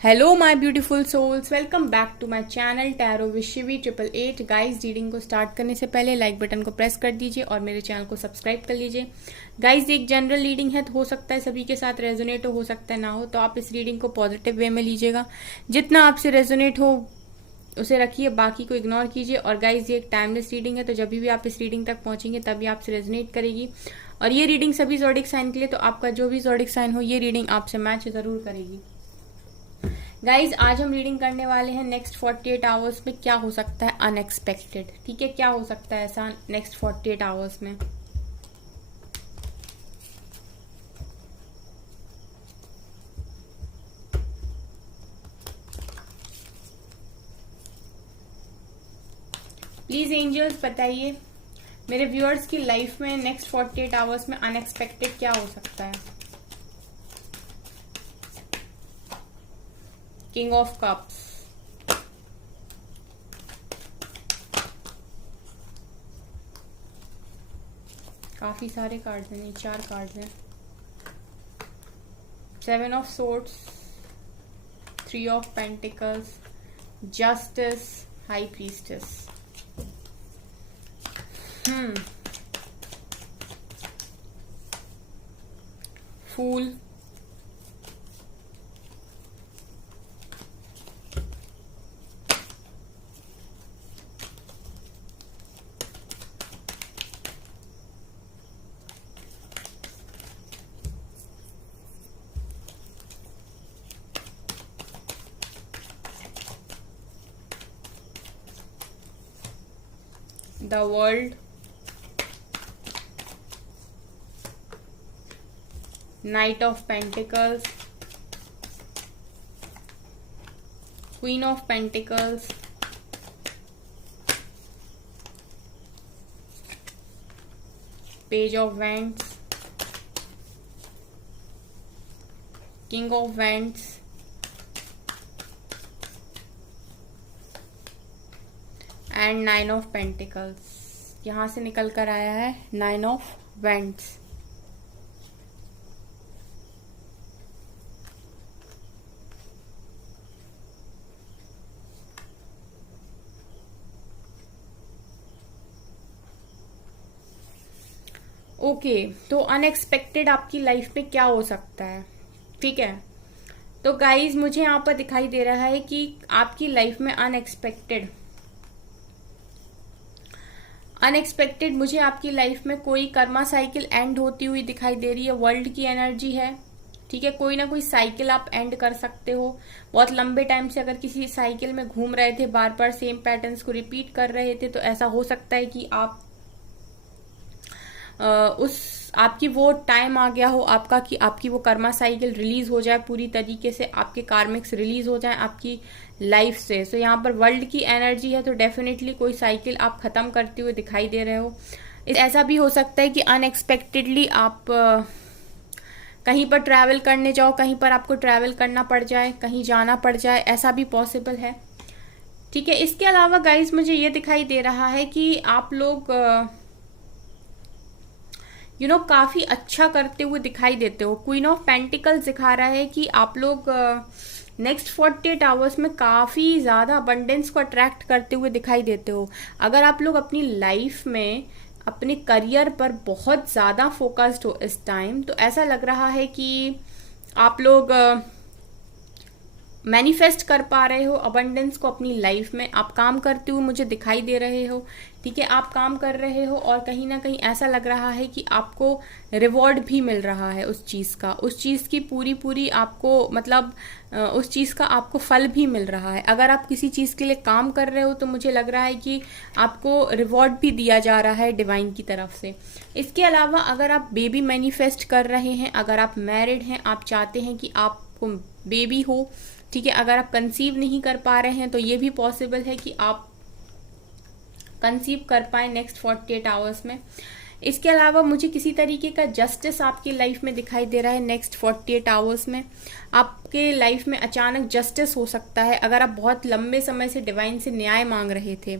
Hello my beautiful souls, welcome back to my channel tarot विशिवी 888। Guys, reading को start करने से पहले लाइक बटन को प्रेस कर दीजिए और मेरे चैनल को सब्सक्राइब कर लीजिए। गाइस, एक जनरल रीडिंग है, तो हो सकता है सभी के साथ रेजोनेट हो सकता है ना हो, तो आप इस रीडिंग को पॉजिटिव वे में लीजिएगा। जितना आपसे रेजोनेट हो उसे रखिए, बाकी को इग्नोर कीजिए। और गाइज, ये एक टाइमलेस रीडिंग है, तो जब भी आप इस रीडिंग तक पहुंचेंगे तभी आपसे रेजोनेट करेगी। और ये रीडिंग सभी ज़ोडिक साइन के लिए, तो आपका जो भी ज़ोडिक साइन हो ये रीडिंग आपसे मैच जरूर करेगी। गाइज, आज हम रीडिंग करने वाले हैं नेक्स्ट 48 आवर्स में क्या हो सकता है अनएक्सपेक्टेड। ठीक है, क्या हो सकता है ऐसा नेक्स्ट 48 आवर्स में। प्लीज एंजल्स बताइए मेरे व्यूअर्स की लाइफ में नेक्स्ट 48 आवर्स में अनएक्सपेक्टेड क्या हो सकता है। किंग ऑफ कप्स, काफी सारे कार्ड्स हैं, 4 कार्ड्स हैं। 7 of swords, 3 of pentacles, justice, high priestess. Fool, the world, knight of pentacles, queen of pentacles, page of wands, king of wands, and 9 of pentacles. यहां से निकल कर आया है 9 ऑफ वेंट्स। ओके, तो अनएक्सपेक्टेड आपकी लाइफ में क्या हो सकता है। ठीक है, तो गाइज मुझे यहाँ पर दिखाई दे रहा है कि आपकी लाइफ में अनएक्सपेक्टेड मुझे आपकी लाइफ में कोई कर्मा साइकिल एंड होती हुई दिखाई दे रही है। वर्ल्ड की एनर्जी है। ठीक है, कोई ना कोई साइकिल आप एंड कर सकते हो। बहुत लंबे टाइम से अगर किसी साइकिल में घूम रहे थे, बार बार सेम पैटर्न्स को रिपीट कर रहे थे, तो ऐसा हो सकता है कि आप आपकी वो टाइम आ गया हो आपका कि आपकी वो कर्मा साइकिल रिलीज हो जाए पूरी तरीके से, आपके कार्मिक्स रिलीज हो जाए आपकी लाइफ से। सो यहाँ पर वर्ल्ड की एनर्जी है, तो डेफिनेटली कोई साइकिल आप खत्म करते हुए दिखाई दे रहे हो। ऐसा भी हो सकता है कि अनएक्सपेक्टेडली आप कहीं पर ट्रैवल करने जाओ, कहीं पर आपको ट्रैवल करना पड़ जाए, कहीं जाना पड़ जाए, ऐसा भी पॉसिबल है। ठीक है, इसके अलावा गाइज मुझे ये दिखाई दे रहा है कि आप लोग काफी अच्छा करते हुए दिखाई देते हो। क्वीन ऑफ पेंटिकल्स दिखा रहा है कि आप लोग नेक्स्ट 48 आवर्स में काफी ज्यादा अबंडेंस को अट्रैक्ट करते हुए दिखाई देते हो। अगर आप लोग अपनी लाइफ में अपने करियर पर बहुत ज्यादा फोकस्ड हो इस टाइम, तो ऐसा लग रहा है कि आप लोग मैनिफेस्ट कर पा रहे हो अबंडेंस को अपनी लाइफ में। आप काम करते हुए मुझे दिखाई दे रहे हो। ठीक है, आप काम कर रहे हो और कहीं ना कहीं ऐसा लग रहा है कि आपको रिवॉर्ड भी मिल रहा है उस चीज़ का, उस चीज़ की पूरी आपको मतलब उस चीज़ का आपको फल भी मिल रहा है। अगर आप किसी चीज़ के लिए काम कर रहे हो तो मुझे लग रहा है कि आपको रिवॉर्ड भी दिया जा रहा है डिवाइन की तरफ से। इसके अलावा अगर आप बेबी मैनिफेस्ट कर रहे हैं, अगर आप मैरिड हैं, आप चाहते हैं कि आपको बेबी हो, ठीक है, अगर आप कंसीव नहीं कर पा रहे हैं तो ये भी पॉसिबल है कि आप कंसीव कर पाए नेक्स्ट 48 आवर्स में। इसके अलावा मुझे किसी तरीके का जस्टिस आपकी लाइफ में दिखाई दे रहा है नेक्स्ट 48 आवर्स में। आपके लाइफ में अचानक जस्टिस हो सकता है। अगर आप बहुत लंबे समय से डिवाइन से न्याय मांग रहे थे,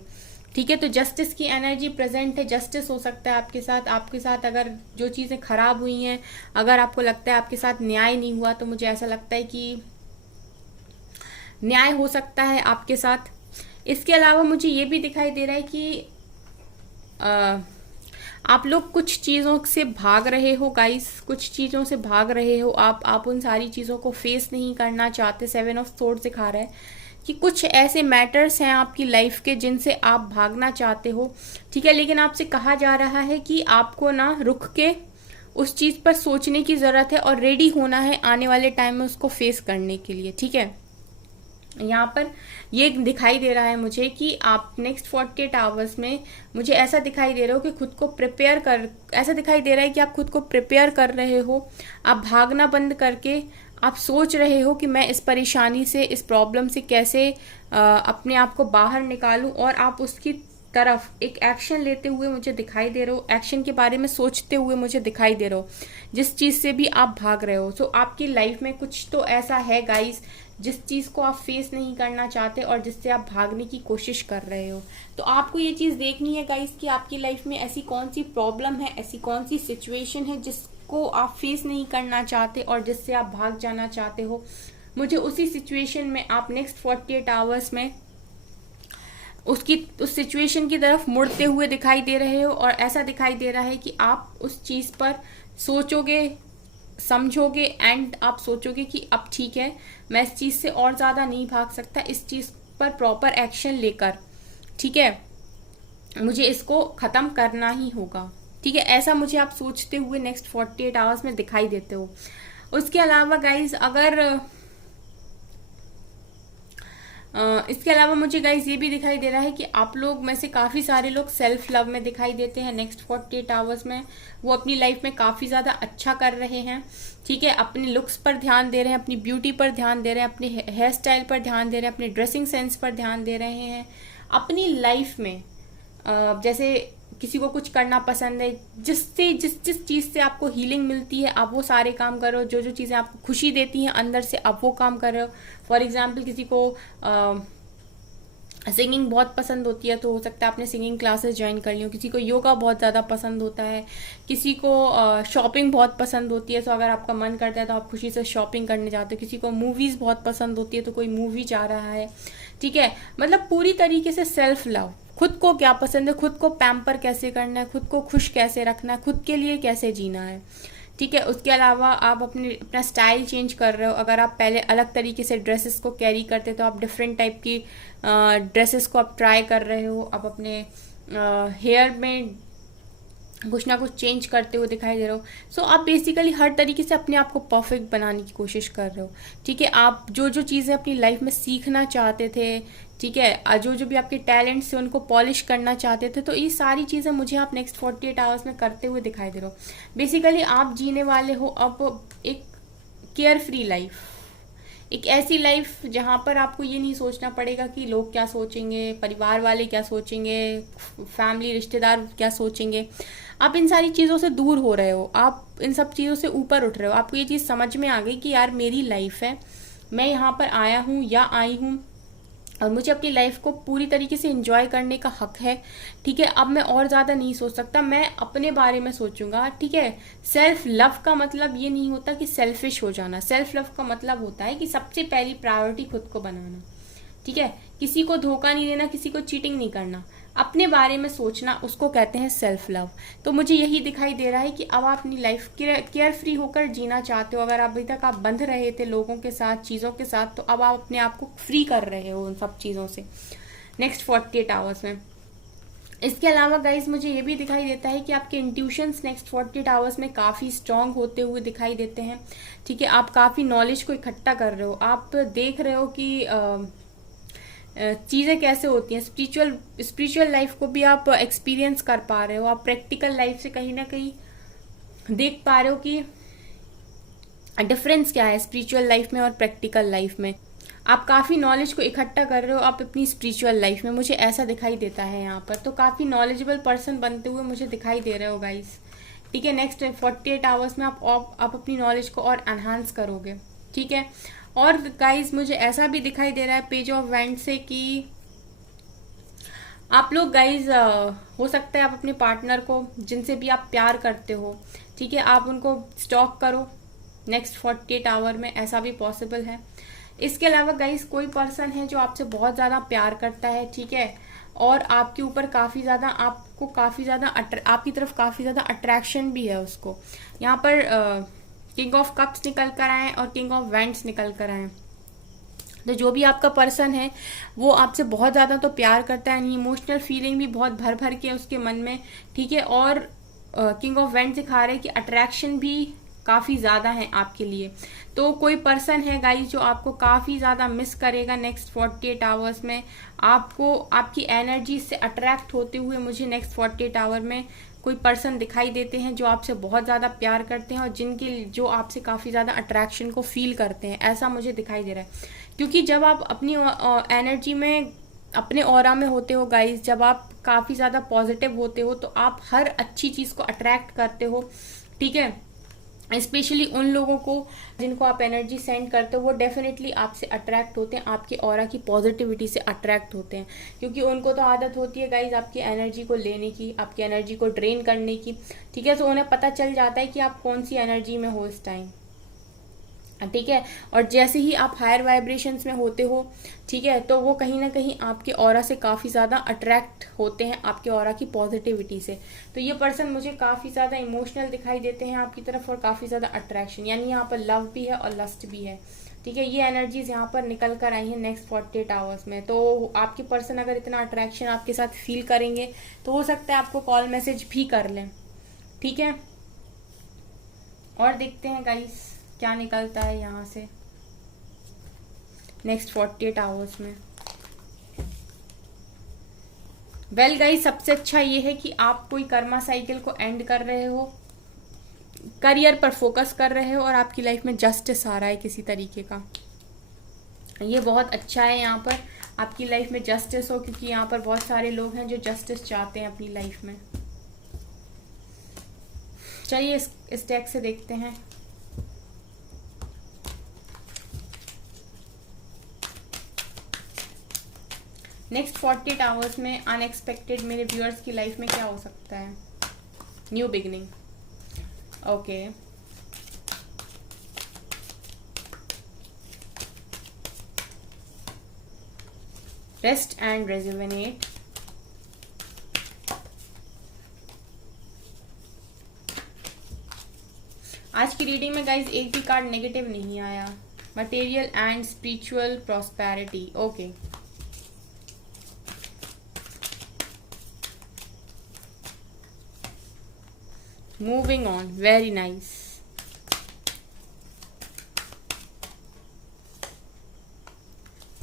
ठीक है, तो जस्टिस की एनर्जी प्रेजेंट है। जस्टिस हो सकता है आपके साथ अगर जो चीज़ें खराब हुई हैं, अगर आपको लगता है आपके साथ न्याय नहीं हुआ, तो मुझे ऐसा लगता है कि न्याय हो सकता है आपके साथ। इसके अलावा मुझे ये भी दिखाई दे रहा है कि आप लोग कुछ चीज़ों से भाग रहे हो गाइस, कुछ चीज़ों से भाग रहे हो आप उन सारी चीज़ों को फेस नहीं करना चाहते। 7 ऑफ सोर्ड्स दिखा रहा है कि कुछ ऐसे मैटर्स हैं आपकी लाइफ के जिनसे आप भागना चाहते हो, ठीक है। लेकिन आपसे कहा जा रहा है कि आपको ना रुक के उस चीज़ पर सोचने की ज़रूरत है और रेडी होना है आने वाले टाइम में उसको फेस करने के लिए, ठीक है। यहाँ पर ये दिखाई दे रहा है मुझे कि आप नेक्स्ट 48 आवर्स में, मुझे ऐसा दिखाई दे रहा हो कि खुद को प्रिपेयर कर, ऐसा दिखाई दे रहा है कि आप खुद को प्रिपेयर कर रहे हो। आप भागना बंद करके आप सोच रहे हो कि मैं इस परेशानी से, इस प्रॉब्लम से कैसे अपने आप को बाहर निकालूं, और आप उसकी तरफ एक एक्शन लेते हुए मुझे दिखाई दे रहे हो। एक्शन के बारे में सोचते हुए मुझे दिखाई दे रहे हो, जिस चीज़ से भी आप भाग रहे हो। सो आपकी लाइफ में कुछ तो ऐसा है गाइस जिस चीज़ को आप फेस नहीं करना चाहते और जिससे आप भागने की कोशिश कर रहे हो। तो आपको ये चीज़ देखनी है गाइस कि आपकी लाइफ में ऐसी कौन सी प्रॉब्लम है, ऐसी कौन सी सिचुएशन है जिसको आप फेस नहीं करना चाहते और जिससे आप भाग जाना चाहते हो। मुझे उसी सिचुएशन में आप नेक्स्ट 48 आवर्स में उस सिचुएशन की तरफ मुड़ते हुए दिखाई दे रहे हो, और ऐसा दिखाई दे रहा है कि आप उस चीज़ पर सोचोगे, समझोगे, एंड आप सोचोगे कि अब ठीक है, मैं इस चीज़ से और ज़्यादा नहीं भाग सकता, इस चीज़ पर प्रॉपर एक्शन लेकर, ठीक है, मुझे इसको ख़त्म करना ही होगा, ठीक है। ऐसा मुझे आप सोचते हुए नेक्स्ट 48 आवर्स में दिखाई देते हो। उसके अलावा गाइज इसके अलावा मुझे गाइज ये भी दिखाई दे रहा है कि आप लोग में से काफ़ी सारे लोग सेल्फ लव में दिखाई देते हैं नेक्स्ट 48 आवर्स में। वो अपनी लाइफ में काफ़ी ज़्यादा अच्छा कर रहे हैं, ठीक है। अपने लुक्स पर ध्यान दे रहे हैं, अपनी ब्यूटी पर ध्यान दे रहे हैं, अपने हेयर स्टाइल पर ध्यान दे रहे हैं, अपने ड्रेसिंग सेंस पर ध्यान दे रहे हैं। अपनी लाइफ में जैसे किसी को कुछ करना पसंद है, जिस चीज़ से आपको हीलिंग मिलती है आप वो सारे काम कर रहे हो। जो चीज़ें आपको खुशी देती हैं अंदर से आप वो काम कर रहे हो। फॉर एग्जाम्पल किसी को सिंगिंग बहुत पसंद होती है तो हो सकता है आपने सिंगिंग क्लासेस ज्वाइन कर ली हो। किसी को योगा बहुत ज़्यादा पसंद होता है, किसी को शॉपिंग बहुत पसंद होती है, तो अगर आपका मन करता है तो आप खुशी से शॉपिंग करने जाते हो। किसी को मूवीज़ बहुत पसंद होती है तो कोई मूवी जा रहा है, ठीक है। मतलब पूरी तरीके से सेल्फ लव, खुद को क्या पसंद है, खुद को पैम्पर कैसे करना है, खुद को खुश कैसे रखना है, खुद के लिए कैसे जीना है, ठीक है। उसके अलावा आप अपना स्टाइल चेंज कर रहे हो। अगर आप पहले अलग तरीके से ड्रेसेस को कैरी करते तो आप डिफरेंट टाइप की ड्रेसेस को आप ट्राई कर रहे हो। आप अपने हेयर में कुछ ना कुछ चेंज करते हुए दिखाई दे रहे हो। सो आप बेसिकली हर तरीके से अपने आप को परफेक्ट बनाने की कोशिश कर रहे हो, ठीक है। आप जो चीज़ें अपनी लाइफ में सीखना चाहते थे, ठीक है, जो भी आपके टैलेंट्स थे उनको पॉलिश करना चाहते थे, तो ये सारी चीज़ें मुझे आप नेक्स्ट 48 आवर्स में करते हुए दिखाई दे रहे हो। बेसिकली आप जीने वाले हो अब एक केयर फ्री लाइफ, एक ऐसी लाइफ जहाँ पर आपको ये नहीं सोचना पड़ेगा कि लोग क्या सोचेंगे, परिवार वाले क्या सोचेंगे, फैमिली रिश्तेदार क्या सोचेंगे। आप इन सारी चीज़ों से दूर हो रहे हो, आप इन सब चीज़ों से ऊपर उठ रहे हो। आपको ये चीज़ समझ में आ गई कि यार मेरी लाइफ है, मैं यहाँ पर आया हूँ या आई हूँ और मुझे अपनी लाइफ को पूरी तरीके से एंजॉय करने का हक है, ठीक है। अब मैं और ज़्यादा नहीं सोच सकता, मैं अपने बारे में सोचूंगा, ठीक है। सेल्फ लव का मतलब ये नहीं होता कि सेल्फिश हो जाना। सेल्फ लव का मतलब होता है कि सबसे पहली प्रायोरिटी खुद को बनाना, ठीक है। किसी को धोखा नहीं देना, किसी को चीटिंग नहीं करना, अपने बारे में सोचना, उसको कहते हैं सेल्फ लव। तो मुझे यही दिखाई दे रहा है कि अब आप अपनी लाइफ केयर फ्री होकर जीना चाहते हो। अगर अभी तक आप बंध रहे थे लोगों के साथ, चीज़ों के साथ, तो अब आप अपने आप को फ्री कर रहे हो उन सब चीज़ों से नेक्स्ट 48 आवर्स में। इसके अलावा गाइज मुझे ये भी दिखाई देता है कि आपके इंट्यूशंस नेक्स्ट 48 आवर्स में काफ़ी स्ट्रांग होते हुए दिखाई देते हैं, ठीक है। आप काफ़ी नॉलेज को इकट्ठा कर रहे हो, आप देख रहे हो कि चीज़ें कैसे होती हैं। स्पिरिचुअल लाइफ को भी आप एक्सपीरियंस कर पा रहे हो। आप प्रैक्टिकल लाइफ से कहीं ना कहीं देख पा रहे हो कि डिफरेंस क्या है स्पिरिचुअल लाइफ में और प्रैक्टिकल लाइफ में। आप काफ़ी नॉलेज को इकट्ठा कर रहे हो आप अपनी स्पिरिचुअल लाइफ में, मुझे ऐसा दिखाई देता है यहाँ पर। तो काफ़ी नॉलेजेबल पर्सन बनते हुए मुझे दिखाई दे रहे हो गाइस, ठीक है। नेक्स्ट 48 आवर्स में आप अपनी नॉलेज को और एनहांस करोगे, ठीक है। और गाइज मुझे ऐसा भी दिखाई दे रहा है पेज ऑफ वैंड से कि आप लोग गाइज हो सकता है आप अपने पार्टनर को, जिनसे भी आप प्यार करते हो, ठीक है, आप उनको स्टॉक करो नेक्स्ट 48 आवर में, ऐसा भी पॉसिबल है। इसके अलावा गाइस कोई पर्सन है जो आपसे बहुत ज़्यादा प्यार करता है, ठीक है, और आपके ऊपर काफ़ी ज़्यादा, आपको काफ़ी ज़्यादा आपकी तरफ काफ़ी ज़्यादा अट्रैक्शन भी है उसको। यहाँ पर किंग ऑफ कप्स निकल कर आए और किंग ऑफ वैंड्स निकल कर आए। तो जो भी आपका पर्सन है वो आपसे बहुत ज़्यादा तो प्यार करता है, इमोशनल फीलिंग भी बहुत भर भर के उसके मन में, ठीक है। और किंग ऑफ वैंड दिखा रहे हैं कि अट्रैक्शन भी काफ़ी ज़्यादा है आपके लिए। तो कोई पर्सन है गाइस जो आपको काफ़ी ज़्यादा मिस करेगा नेक्स्ट 48 आवर्स में। आपको आपकी एनर्जी से अट्रैक्ट होते हुए मुझे नेक्स्ट 48 आवर में कोई पर्सन दिखाई देते हैं जो आपसे बहुत ज़्यादा प्यार करते हैं और जो आपसे काफ़ी ज़्यादा अट्रैक्शन को फील करते हैं, ऐसा मुझे दिखाई दे रहा है। क्योंकि जब आप अपनी एनर्जी में, अपने ऑरा में होते हो गाइस, जब आप काफ़ी ज़्यादा पॉजिटिव होते हो तो आप हर अच्छी चीज़ को अट्रैक्ट करते हो, ठीक है। स्पेशली उन लोगों को जिनको आप एनर्जी सेंड करते हो वो डेफिनेटली आपसे अट्रैक्ट होते हैं, आपके ऑरा की पॉजिटिविटी से अट्रैक्ट होते हैं, क्योंकि उनको तो आदत होती है गाइज आपकी एनर्जी को लेने की, आपकी एनर्जी को ड्रेन करने की, ठीक है। तो उन्हें पता चल जाता है कि आप कौन सी एनर्जी में हो इस टाइम, ठीक है। और जैसे ही आप हायर वाइब्रेशंस में होते हो, ठीक है, तो वो कहीं ना कहीं आपके ऑरा से काफ़ी ज़्यादा अट्रैक्ट होते हैं, आपके ऑरा की पॉजिटिविटी से। तो ये पर्सन मुझे काफ़ी ज़्यादा इमोशनल दिखाई देते हैं आपकी तरफ और काफ़ी ज़्यादा अट्रैक्शन, यानी यहाँ पर लव भी है और लस्ट भी है, ठीक है। ये एनर्जीज यहाँ पर निकल कर आई हैं नेक्स्ट 48 आवर्स में। तो आपके पर्सन अगर इतना अट्रैक्शन आपके साथ फील करेंगे तो हो सकता है आपको कॉल मैसेज भी कर लें, ठीक है। और देखते हैं गाइस क्या निकलता है यहाँ से नेक्स्ट 48 आवर्स में। वेल गाइस, सबसे अच्छा ये है कि आप कोई कर्मा साइकिल को एंड कर रहे हो, करियर पर फोकस कर रहे हो और आपकी लाइफ में जस्टिस आ रहा है किसी तरीके का। ये बहुत अच्छा है, यहाँ पर आपकी लाइफ में जस्टिस हो, क्योंकि यहाँ पर बहुत सारे लोग हैं जो जस्टिस चाहते हैं अपनी लाइफ में। चलिए इस डेक से देखते हैं। नेक्स्ट 48 आवर्स में अनएक्सपेक्टेड मेरे व्यूअर्स की लाइफ में क्या हो सकता है। New beginning, okay, rest and rejuvenate, आज की रीडिंग में गाइज एक भी कार्ड नेगेटिव नहीं आया। Material and spiritual prosperity, okay. Moving on, very nice.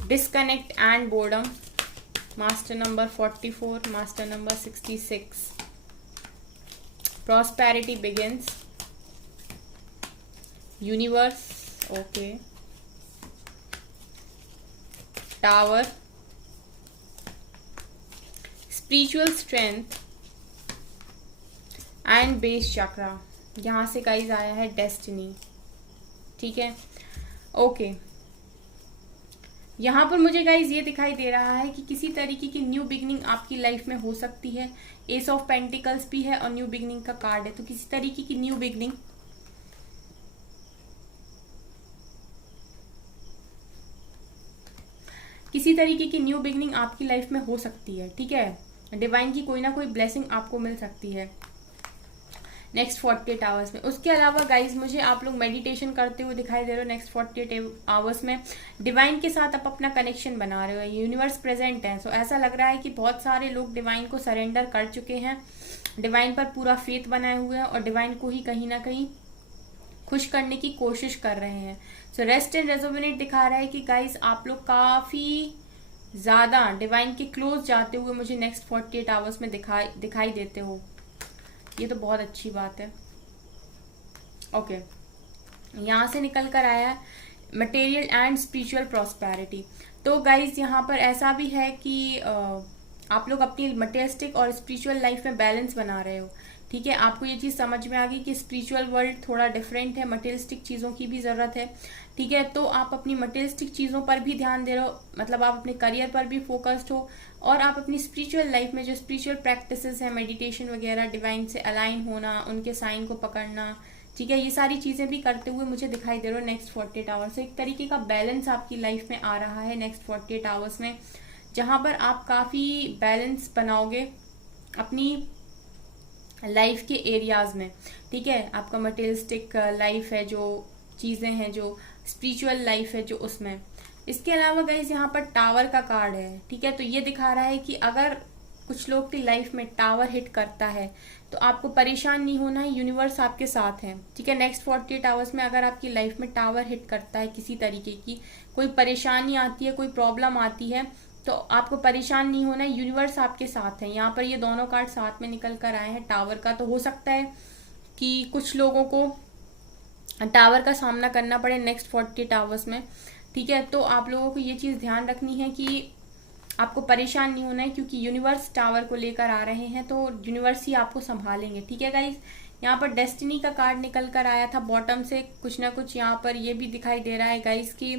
Disconnect and boredom, master number 44, master number 66. Prosperity begins. Universe, okay. Tower. Spiritual strength and base chakra. यहाँ से guys आया है डेस्टिनी, ठीक है, ओके। यहाँ पर मुझे गाइज ये दिखाई दे रहा है कि किसी तरीके की न्यू बिगनिंग आपकी लाइफ में हो सकती है। एस ऑफ पेंटिकल्स भी है और न्यू बिगनिंग का कार्ड है, तो किसी तरीके की न्यू बिगनिंग, किसी तरीके की न्यू बिगनिंग आपकी लाइफ में हो सकती है, ठीक है। डिवाइन की कोई ना कोई ब्लेसिंग आपको मिल सकती है नेक्स्ट 48 आवर्स में। उसके अलावा गाइज मुझे आप लोग मेडिटेशन करते हुए दिखाई दे रहे हो नेक्स्ट 48 आवर्स में। डिवाइन के साथ आप अपना कनेक्शन बना रहे हो, यूनिवर्स प्रेजेंट है। सो ऐसा लग रहा है कि बहुत सारे लोग डिवाइन को सरेंडर कर चुके हैं, डिवाइन पर पूरा फेथ बनाए हुए हैं और डिवाइन को ही कहीं ना कहीं खुश करने की कोशिश कर रहे हैं। सो रेस्ट एंड रेजोनेट दिखा रहा है कि गाइज आप लोग काफी ज्यादा डिवाइन के क्लोज जाते हुए मुझे नेक्स्ट 48 आवर्स में दिखाई देते हो। ये तो बहुत अच्छी बात है, ओके। यहाँ से निकल कर आया मटेरियल एंड स्पिरिचुअल प्रॉस्पेरिटी। तो गाइज यहाँ पर ऐसा भी है कि आप लोग अपनी मटेरियलिस्टिक और स्पिरिचुअल लाइफ में बैलेंस बना रहे हो, ठीक है। आपको ये चीज़ समझ में आ गई कि स्पिरिचुअल वर्ल्ड थोड़ा डिफरेंट है, मटेरियलिस्टिक चीज़ों की भी ज़रूरत है, ठीक है। तो आप अपनी मटेरियलिस्टिक चीज़ों पर भी ध्यान दे रहे हो, मतलब आप अपने करियर पर भी फोकस्ड हो और आप अपनी स्पिरिचुअल लाइफ में जो स्पिरिचुअल प्रैक्टिसेस है, मेडिटेशन वगैरह, डिवाइन से अलाइन होना, उनके साइन को पकड़ना, ठीक है, ये सारी चीजें भी करते हुए मुझे दिखाई दे रहा है नेक्स्ट 48 आवर्स से। एक तरीके का बैलेंस आपकी लाइफ में आ रहा है नेक्स्ट 48 आवर्स में, जहां पर आप काफी बैलेंस बनाओगे अपनी लाइफ के एरियाज में। ठीक है, आपका मटेरियलिस्टिक लाइफ है, जो चीजें हैं, जो स्पिरिचुअल लाइफ है, जो उसमें। इसके अलावा गाइज यहाँ पर टावर का कार्ड है। ठीक है, तो ये दिखा रहा है कि अगर कुछ लोग की लाइफ में टावर हिट करता है तो आपको परेशान नहीं होना है, यूनिवर्स आपके साथ है। ठीक है, नेक्स्ट 48 आवर्स में अगर आपकी लाइफ में टावर हिट करता है, किसी तरीके की कोई परेशानी आती है, कोई प्रॉब्लम आती है, तो आपको परेशान नहीं होना है, यूनिवर्स आपके साथ है। यहाँ पर ये दोनों कार्ड साथ में निकल कर आए हैं टावर का। तो हो सकता है कि कुछ लोगों को टावर का सामना करना पड़े नेक्स्ट 48 आवर्स में। ठीक है, तो आप लोगों को ये चीज ध्यान रखनी है कि आपको परेशान नहीं होना है, क्योंकि यूनिवर्स टावर को लेकर आ रहे हैं, तो यूनिवर्स ही आपको संभालेंगे। ठीक है गाइज, यहाँ पर डेस्टिनी का कार्ड निकल कर आया था बॉटम से। कुछ ना कुछ यहाँ पर ये भी दिखाई दे रहा है गाइज कि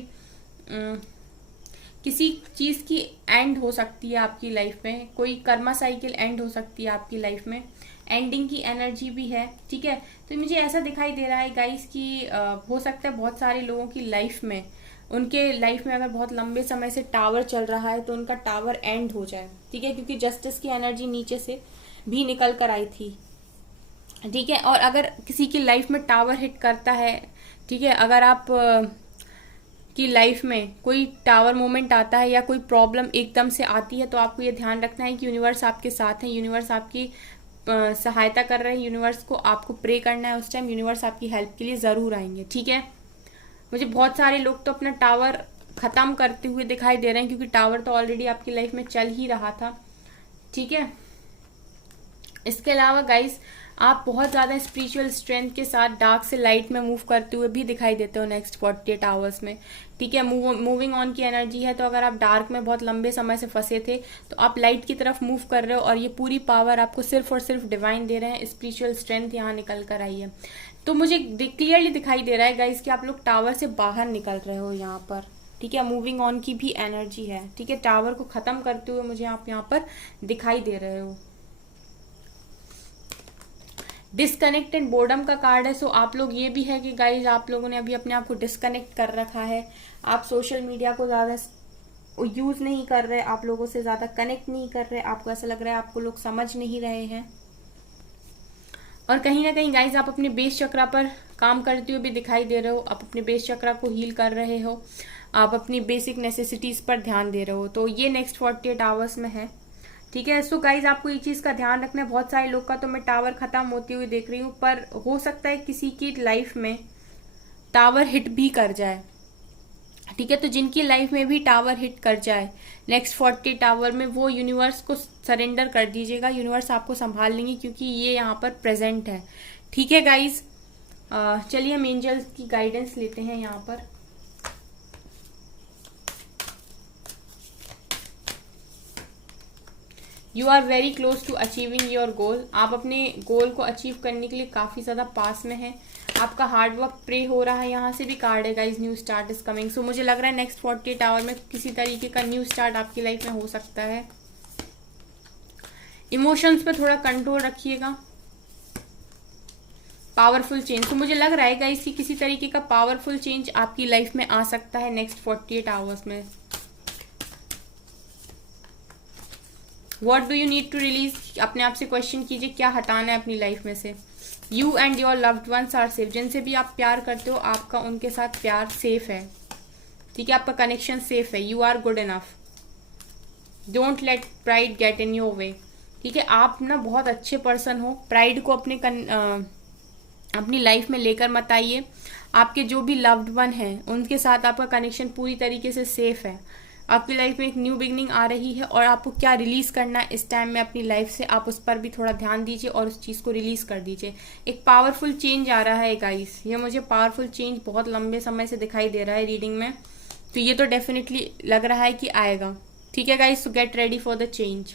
किसी चीज की एंड हो सकती है आपकी लाइफ में, कोई कर्मा साइकिल एंड हो सकती है आपकी लाइफ में, एंडिंग की एनर्जी भी है। ठीक है, तो मुझे ऐसा दिखाई दे रहा है गाइस कि हो सकता है बहुत सारे लोगों की लाइफ में, उनके लाइफ में अगर बहुत लंबे समय से टावर चल रहा है तो उनका टावर एंड हो जाए। ठीक है, क्योंकि जस्टिस की एनर्जी नीचे से भी निकल कर आई थी। ठीक है, और अगर किसी की लाइफ में टावर हिट करता है, ठीक है, अगर आप की लाइफ में कोई टावर मोमेंट आता है या कोई प्रॉब्लम एकदम से आती है, तो आपको ये ध्यान रखना है कि यूनिवर्स आपके साथ है, यूनिवर्स आपकी सहायता कर रहे हैं, यूनिवर्स को आपको प्रे करना है उस टाइम, यूनिवर्स आपकी हेल्प के लिए जरूर आएंगे। ठीक है, मुझे बहुत सारे लोग तो अपना टावर खत्म करते हुए दिखाई दे रहे हैं, क्योंकि टावर तो ऑलरेडी आपकी लाइफ में चल ही रहा था। ठीक है, इसके अलावा गाइस आप बहुत ज्यादा स्पिरिचुअल स्ट्रेंथ के साथ डार्क से लाइट में मूव करते हुए भी दिखाई देते हो नेक्स्ट 48 आवर्स में। ठीक है, मूविंग ऑन की एनर्जी है, तो अगर आप डार्क में बहुत लंबे समय से फंसे थे तो आप लाइट की तरफ मूव कर रहे हो, और ये पूरी पावर आपको सिर्फ और सिर्फ डिवाइन दे रहे हैं। स्पिरिचुअल स्ट्रेंथ यहाँ निकल कर आई है, तो मुझे क्लियरली दिखाई दे रहा है गाइस कि आप लोग टावर से बाहर निकल रहे हो यहाँ पर। ठीक है, मूविंग ऑन की भी एनर्जी है। ठीक है, टावर को खत्म करते हुए मुझे आप यहाँ पर दिखाई दे रहे हो। डिस्कनेक्ट एंड बोर्डम का कार्ड है। सो आप लोग ये भी है कि गाइज आप लोगों ने अभी अपने आप को डिस्कनेक्ट कर रखा है, आप सोशल मीडिया को ज्यादा यूज नहीं कर रहे, आप लोगों से ज्यादा कनेक्ट नहीं कर रहे, आपको ऐसा लग रहा है आपको लोग समझ नहीं रहे हैं, और कहीं ना कहीं गाइज आप अपने बेस चक्रा पर काम करते हुए भी दिखाई दे रहे हो। आप अपने बेस चक्रा को हील कर रहे हो, आप अपनी बेसिक नेसेसिटीज पर ध्यान दे रहे हो, तो ये नेक्स्ट 48 आवर्स में है। ठीक है, सो गाइज आपको ये चीज का ध्यान रखना है। बहुत सारे लोग का तो मैं टावर खत्म होती हुई देख रही हूँ, पर हो सकता है किसी की लाइफ में टावर हिट भी कर जाए। ठीक है, तो जिनकी लाइफ में भी टावर हिट कर जाए नेक्स्ट 48 आवर में, वो यूनिवर्स को सरेंडर कर दीजिएगा, यूनिवर्स आपको संभाल लेंगे, क्योंकि ये यहाँ पर प्रेजेंट है। ठीक है गाइज, चलिए हम एंजल्स की गाइडेंस लेते हैं यहाँ पर। You are very close to achieving your goal. आप अपने गोल को अचीव करने के लिए काफी ज्यादा पास में हैं। आपका हार्डवर्क प्रे हो रहा है। यहाँ से भी कार्ड है guys, new start is coming. So मुझे लग रहा है नेक्स्ट 48 आवर में किसी तरीके का न्यू स्टार्ट आपकी लाइफ में हो सकता है। इमोशंस पे थोड़ा कंट्रोल रखिएगा। पावरफुल चेंज, तो मुझे लग रहा है गाइज कि किसी तरीके का पावरफुल चेंज आपकी लाइफ में आ सकता है नेक्स्ट 48 आवर्स में। What do you need to release? अपने आप से क्वेश्चन कीजिए, क्या हटाना है अपनी लाइफ में से। You and your loved ones are safe। जिनसे भी आप प्यार करते हो, आपका उनके साथ प्यार सेफ है। ठीक है, आपका कनेक्शन सेफ है। You are good enough। Don't let pride get in your way। ठीक है, आप ना बहुत अच्छे पर्सन हो। प्राइड को अपनी लाइफ में लेकर मत आइए। आपके जो भी लव्ड वन हैं उनके साथ आपका कनेक्शन पूरी तरीके से सेफ है। आपकी लाइफ में एक न्यू बिगनिंग आ रही है, और आपको क्या रिलीज करना है इस टाइम में अपनी लाइफ से, आप उस पर भी थोड़ा ध्यान दीजिए और उस चीज को रिलीज कर दीजिए। एक पावरफुल चेंज आ रहा है गाइस, ये मुझे पावरफुल चेंज बहुत लंबे समय से दिखाई दे रहा है रीडिंग में, तो ये तो डेफिनेटली लग रहा है कि आएगा। ठीक है गाइस, तो get ready for the change.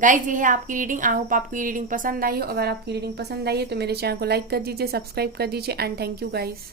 Guys ये है आपकी रीडिंग। आई होप आपको ये रीडिंग पसंद आई हो। अगर आपकी रीडिंग पसंद आई है तो मेरे चैनल को लाइक कर दीजिए, सब्सक्राइब कर दीजिए, एंड थैंक यू गाइज।